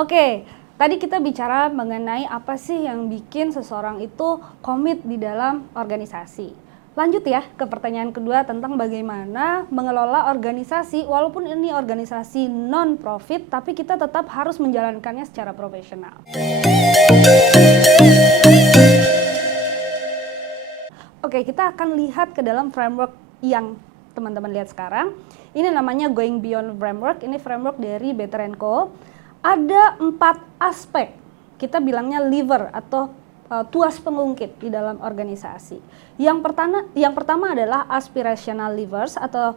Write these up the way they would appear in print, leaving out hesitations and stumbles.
Oke, tadi kita bicara mengenai apa sih yang bikin seseorang itu komit di dalam organisasi. Lanjut ya ke pertanyaan kedua tentang bagaimana mengelola organisasi walaupun ini organisasi non-profit tapi kita tetap harus menjalankannya secara profesional. Oke, kita akan lihat ke dalam framework yang teman-teman lihat sekarang. Ini namanya Going Beyond Framework, ini framework dari Better & Co. Ada 4 aspek, kita bilangnya lever atau tuas pengungkit di dalam organisasi. Yang pertama adalah aspirational levers atau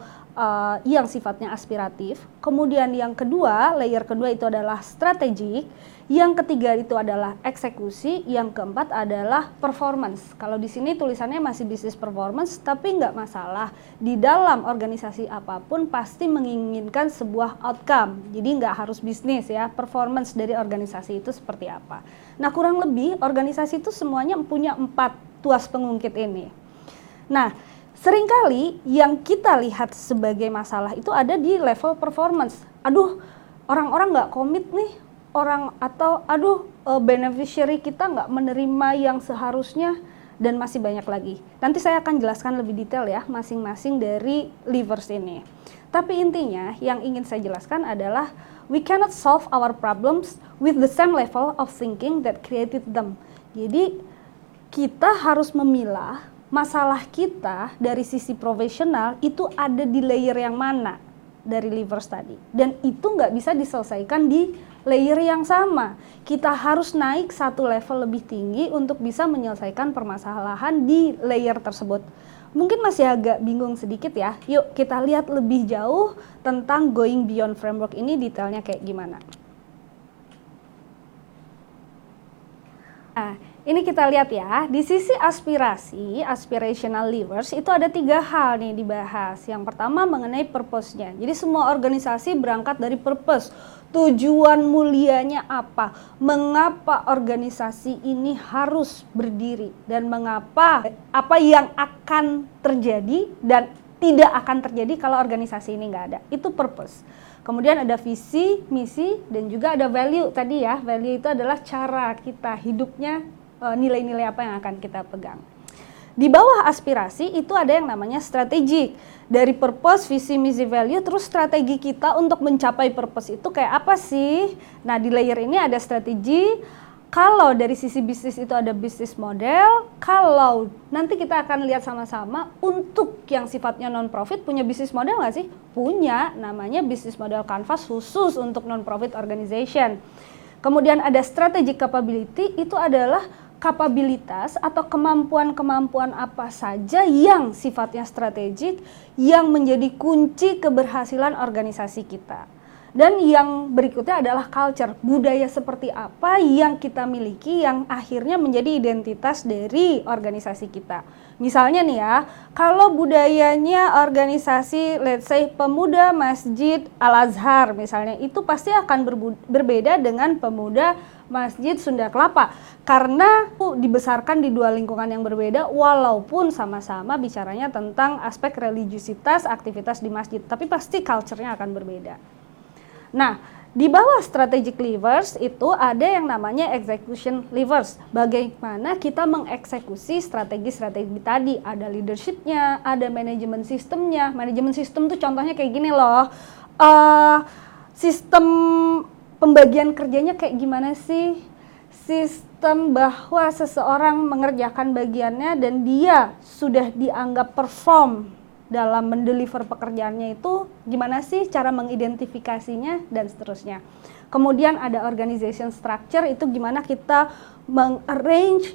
yang sifatnya aspiratif. Kemudian yang kedua, layer kedua itu adalah strategik. Yang ketiga itu adalah eksekusi. Yang keempat adalah performance. Kalau di sini tulisannya masih business performance, tapi nggak masalah. Di dalam organisasi apapun pasti menginginkan sebuah outcome. Jadi nggak harus bisnis ya. Performance dari organisasi itu seperti apa. Nah, kurang lebih organisasi itu semuanya punya 4 tuas pengungkit ini. Nah, seringkali yang kita lihat sebagai masalah itu ada di level performance. Aduh, orang-orang nggak komit nih, beneficiary kita nggak menerima yang seharusnya, dan masih banyak lagi. Nanti saya akan jelaskan lebih detail ya masing-masing dari levers ini. Tapi intinya yang ingin saya jelaskan adalah we cannot solve our problems with the same level of thinking that created them. Jadi kita harus memilah masalah kita dari sisi profesional itu ada di layer yang mana dari levers tadi. Dan itu nggak bisa diselesaikan di layer yang sama. Kita harus naik satu level lebih tinggi untuk bisa menyelesaikan permasalahan di layer tersebut. Mungkin masih agak bingung sedikit ya. Yuk kita lihat lebih jauh tentang Going Beyond Framework ini detailnya kayak gimana. Nah, ini kita lihat ya, di sisi aspirasi, aspirational levers itu ada 3 hal nih dibahas. Yang pertama mengenai purpose-nya. Jadi semua organisasi berangkat dari purpose. Tujuan mulianya apa? Mengapa organisasi ini harus berdiri? Dan mengapa, apa yang akan terjadi dan tidak akan terjadi kalau organisasi ini nggak ada. Itu purpose. Kemudian ada visi, misi, dan juga ada value tadi ya. Value itu adalah cara kita hidupnya, nilai-nilai apa yang akan kita pegang. Di bawah aspirasi itu ada yang namanya strategik. Dari purpose, visi, misi, value, terus strategi kita untuk mencapai purpose itu kayak apa sih? Nah, di layer ini ada strategi. Kalau dari sisi bisnis itu ada bisnis model. Kalau nanti kita akan lihat sama-sama untuk yang sifatnya non-profit punya bisnis model nggak sih? Punya, namanya bisnis model Canvas khusus untuk non-profit organization. Kemudian ada strategic capability, itu adalah kapabilitas atau kemampuan-kemampuan apa saja yang sifatnya strategik yang menjadi kunci keberhasilan organisasi kita. Dan yang berikutnya adalah culture, budaya seperti apa yang kita miliki yang akhirnya menjadi identitas dari organisasi kita. Misalnya nih ya, kalau budayanya organisasi let's say Pemuda Masjid Al-Azhar misalnya, itu pasti akan berbeda dengan Pemuda Masjid Sunda Kelapa karena dibesarkan di 2 lingkungan yang berbeda walaupun sama-sama bicaranya tentang aspek religiusitas, aktivitas di masjid, tapi pasti culture-nya akan berbeda. Nah, di bawah strategic levers itu ada yang namanya execution levers. Bagaimana kita mengeksekusi strategi-strategi tadi. Ada leadership-nya, ada manajemen sistemnya. Manajemen sistem tuh contohnya kayak gini loh. Sistem pembagian kerjanya kayak gimana sih? Sistem bahwa seseorang mengerjakan bagiannya dan dia sudah dianggap perform dalam mendeliver pekerjaannya itu gimana sih cara mengidentifikasinya dan seterusnya. Kemudian ada organization structure, itu gimana kita mengarrange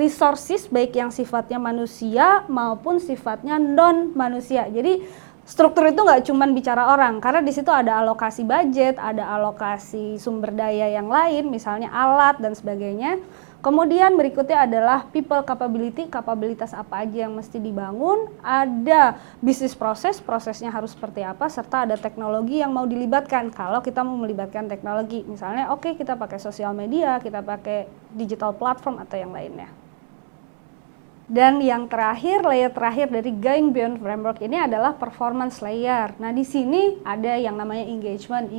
resources baik yang sifatnya manusia maupun sifatnya non manusia. Jadi struktur itu nggak cuma bicara orang, karena di situ ada alokasi budget, ada alokasi sumber daya yang lain, misalnya alat dan sebagainya. Kemudian berikutnya adalah people capability, kapabilitas apa aja yang mesti dibangun, ada bisnis proses, prosesnya harus seperti apa, serta ada teknologi yang mau dilibatkan. Kalau kita mau melibatkan teknologi, misalnya oke, kita pakai sosial media, kita pakai digital platform atau yang lainnya. Dan yang terakhir, layer terakhir dari Going Beyond Framework ini adalah performance layer. Nah, di sini ada yang namanya engagement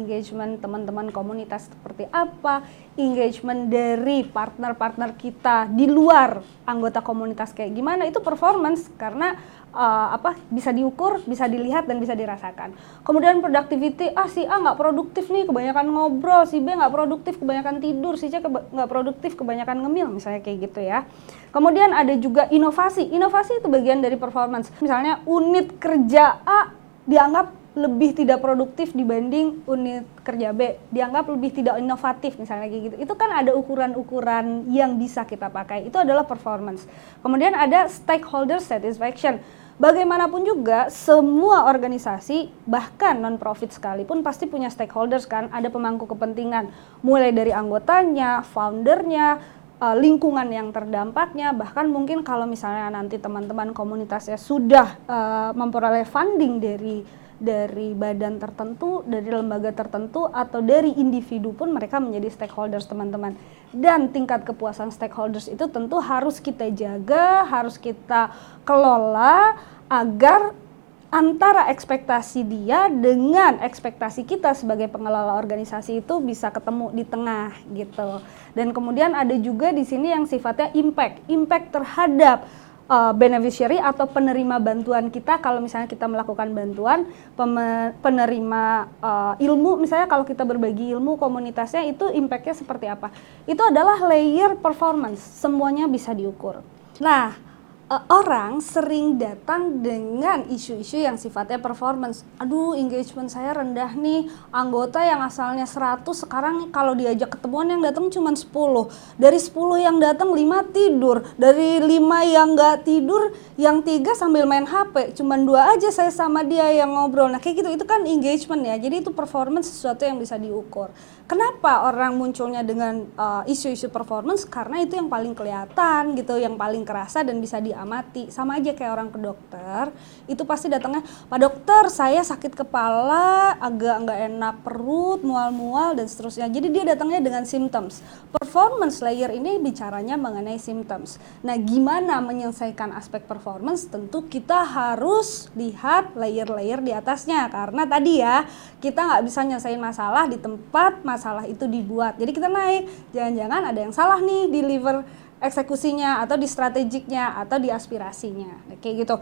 teman-teman komunitas seperti apa, engagement dari partner-partner kita di luar anggota komunitas kayak gimana, itu performance karena bisa diukur, bisa dilihat dan bisa dirasakan. Kemudian productivity, si A nggak produktif nih, kebanyakan ngobrol, si B nggak produktif, kebanyakan tidur, si C nggak produktif, kebanyakan ngemil, misalnya kayak gitu ya. Kemudian ada juga inovasi itu bagian dari performance. Misalnya unit kerja A dianggap lebih tidak produktif dibanding unit kerja B, dianggap lebih tidak inovatif misalnya kayak gitu. Itu kan ada ukuran-ukuran yang bisa kita pakai, itu adalah performance. Kemudian ada stakeholder satisfaction. Bagaimanapun juga semua organisasi bahkan non-profit sekalipun pasti punya stakeholders kan, ada pemangku kepentingan mulai dari anggotanya, foundernya, lingkungan yang terdampaknya, bahkan mungkin kalau misalnya nanti teman-teman komunitasnya sudah memperoleh funding dari badan tertentu, dari lembaga tertentu, atau dari individu pun mereka menjadi stakeholders teman-teman. Dan tingkat kepuasan stakeholders itu tentu harus kita jaga, harus kita kelola agar antara ekspektasi dia dengan ekspektasi kita sebagai pengelola organisasi itu bisa ketemu di tengah gitu. Dan kemudian ada juga di sini yang sifatnya impact terhadap beneficiary atau penerima bantuan kita. Kalau misalnya kita melakukan bantuan, penerima ilmu, misalnya kalau kita berbagi ilmu komunitasnya, itu impactnya seperti apa. Itu adalah layer performance, semuanya bisa diukur. Nah, orang sering datang dengan isu-isu yang sifatnya performance. Aduh, engagement saya rendah nih, anggota yang asalnya 100 sekarang kalau diajak ketemuan yang datang cuma 10. Dari 10 yang datang 5 tidur, dari 5 yang nggak tidur, yang 3 sambil main HP, cuma 2 aja saya sama dia yang ngobrol. Nah kayak gitu, itu kan engagement ya, jadi itu performance sesuatu yang bisa diukur. Kenapa orang munculnya dengan isu-isu performance? Karena itu yang paling kelihatan gitu, yang paling kerasa dan bisa diamati. Sama aja kayak orang ke dokter, itu pasti datangnya, Pak Dokter saya sakit kepala, agak nggak enak perut, mual-mual dan seterusnya. Jadi dia datangnya dengan symptoms. Performance layer ini bicaranya mengenai symptoms. Nah gimana menyelesaikan aspek performance? Tentu kita harus lihat layer-layer di atasnya. Karena tadi ya, kita nggak bisa nyelesain masalah di tempat masalah itu dibuat. Jadi kita naik, jangan-jangan ada yang salah nih di deliver eksekusinya atau di strategiknya atau di aspirasinya. Kayak gitu.